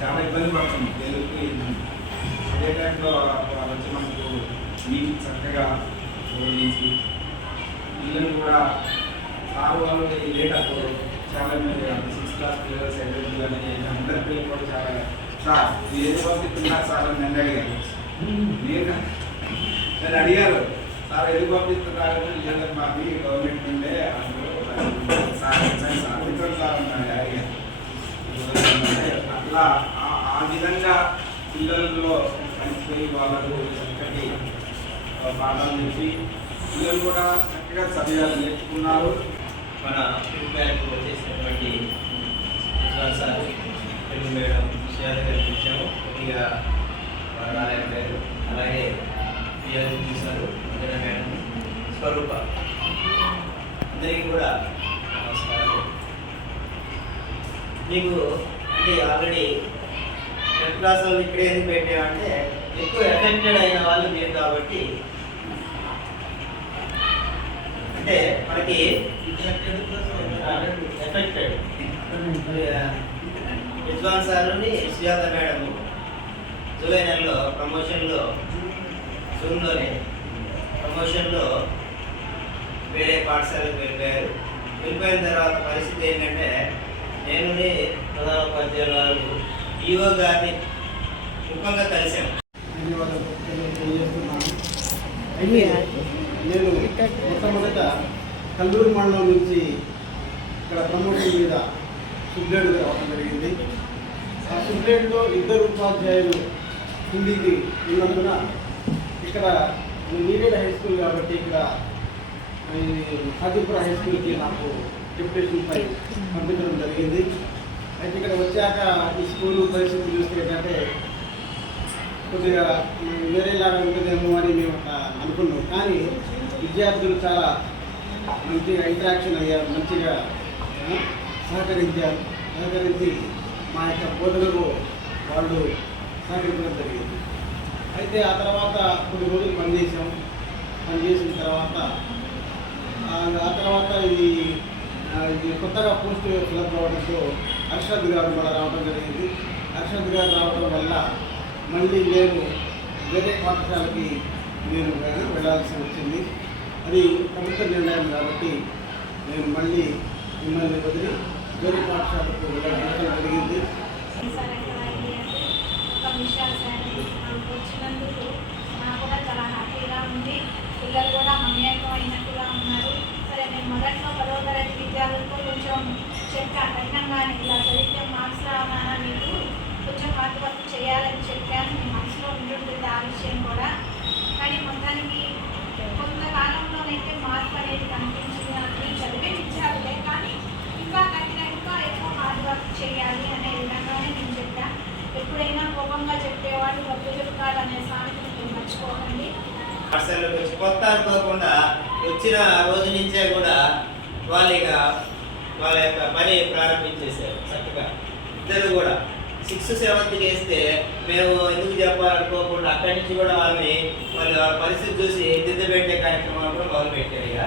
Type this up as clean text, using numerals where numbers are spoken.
చాలా ఇబ్బంది పడుతుంది తెలుగుకి. అదే టైంలో వచ్చి మనకు నీళ్ళు చక్కగా బోధించి పిల్లలు కూడా సార్ వాళ్ళు లేట్ అప్పుడు చాలా మంది 6th క్లాస్ పిల్లలు 7th పిల్లలు అందరి పిల్లలు కూడా చాలా సార్ మీరు ఏది పంపిస్తున్నారు సార్ అని నన్ను అడిగారు. నేను అడిగారు సార్ ఏది పంపిస్తున్నారు లేదా మాది గవర్నమెంట్ నుండే సార్ సార్ అన్నాడు అడిగారు. అట్లా ఆ విధంగా పిల్లల్లో కలిసిపోయి వాళ్ళకు చక్కటి పాఠాలు చెప్పి పిల్లలు కూడా చక్కగా చదివారు నేర్చుకున్నారు. మన ఫీడ్బ్యాక్ వచ్చేసినటువంటి సార్ తెలుగు మేడం విషయాల గారికి ఇచ్చాము. కొద్దిగా వారు రాలేకపోయారు. అలాగే పిఎల్ తీశారు అంజన మేడం, స్వరూప, అందరికీ కూడా నమస్కారం. మీకు అంటే ఆల్రెడీ 10th క్లాస్ వాళ్ళు ఇక్కడే ఎందుకు పెట్టామంటే ఎక్కువ ఎఫెక్టెడ్ అయిన వాళ్ళు మీరు కాబట్టి, అంటే మనకి ఎఫెక్టెడ్ విద్వాన్ సార్ని సుజాత మేడం జూలై నెలలో ప్రమోషన్లో జూన్లోనే ప్రమోషన్లో వేరే పాఠశాలకు వెళ్ళిపోయారు. వెళ్ళిపోయిన తర్వాత పరిస్థితి ఏంటంటే నేను ప్రధాన ఉపాధ్యాయుల వారు ఈఓ గారిని ముఖంగా కలిసాము. నేను మొట్టమొదట కల్లూరు మండలం నుంచి ఇక్కడ ప్రమోషన్ మీద సుబ్లేడు రావడం జరిగింది. ఆ సుబ్లేడులో 2 ఉపాధ్యాయులు హిందీకి ఉన్నందున ఇక్కడ నీడెడ్ హై స్కూల్ కాబట్టి ఇక్కడ హాజీపుర హై స్కూల్కి నాకు డిప్యూటేషన్ పై పంపించడం జరిగింది. అయితే ఇక్కడ వచ్చాక ఈ స్కూలు పరిస్థితి చూస్తే ఏంటంటే కొద్దిగా వేరేలాగా ఉంటుందేమో అని మేము అనుకున్నాం. కానీ విద్యార్థులు చాలా మంచిగా ఇంటరాక్షన్ అయ్యారు, మంచిగా సహకరించి మా యొక్క బోధనకు వాళ్ళు సహకరించడం జరిగింది. అయితే ఆ తర్వాత కొన్ని రోజులు పనిచేసిన తర్వాత ఇది కొత్తగా పోస్ట్ ఫిలప్ అవ్వడంతో అర్షద్ గారు కూడా రావడం జరిగింది. అర్షద్ గారు రావడం వల్ల మళ్ళీ నేను వేరే పాఠశాలకి వెళ్ళాల్సి వచ్చింది. అది ప్రభుత్వ నిర్ణయం కాబట్టి నేను మళ్ళీ మిమ్మల్ని వదిలి వేరే పాఠశాలకు వెళ్ళడం జరిగింది. వచ్చినందుకు నాకు కూడా చాలా హ్యాపీగా ఉంది. పిల్లలు కూడా మమేకం అయినట్టుగా ఉన్నారు. సరే, నేను మొదట్లో 10వ తరగతి విద్యార్థులతో కొంచెం చెప్పాను, కఠినంగానే ఇలా చదివితే మార్క్స్ రావాలన్నా మీకు కొంచెం హార్డ్ వర్క్ చేయాలని చెప్పాను. మీ మనసులో ఉంటుంటుంది ఆ విషయం కూడా. కానీ మొత్తానికి కొంతకాలంలోనైతే మార్పు అనేది కనిపించింది. నాకు చదివే విద్యార్థులే కానీ ఇంకా ఎక్కువ హార్డ్ వర్క్ చేయాలి అనే విధంగానే నేను చెప్పాను. ఎప్పుడైనా కోపంగా చెప్పేవాళ్ళు వద్దు చెప్తారు అనే సామెతను మీరు మర్చిపోకండి. పాఠశాలకు వచ్చి కొత్త అనుకోకుండా వచ్చిన రోజు నుంచే కూడా వాళ్ళ యొక్క పని ప్రారంభించేశారు చక్కగా. ఇద్దరు కూడా 6th 7th వేస్తే మేము ఎందుకు చెప్పాలనుకోకుండా అక్కడి నుంచి కూడా వాళ్ళ పరిస్థితి చూసి దిద్దుపెట్టే కార్యక్రమాలు కూడా మొదలుపెట్టారు. ఇక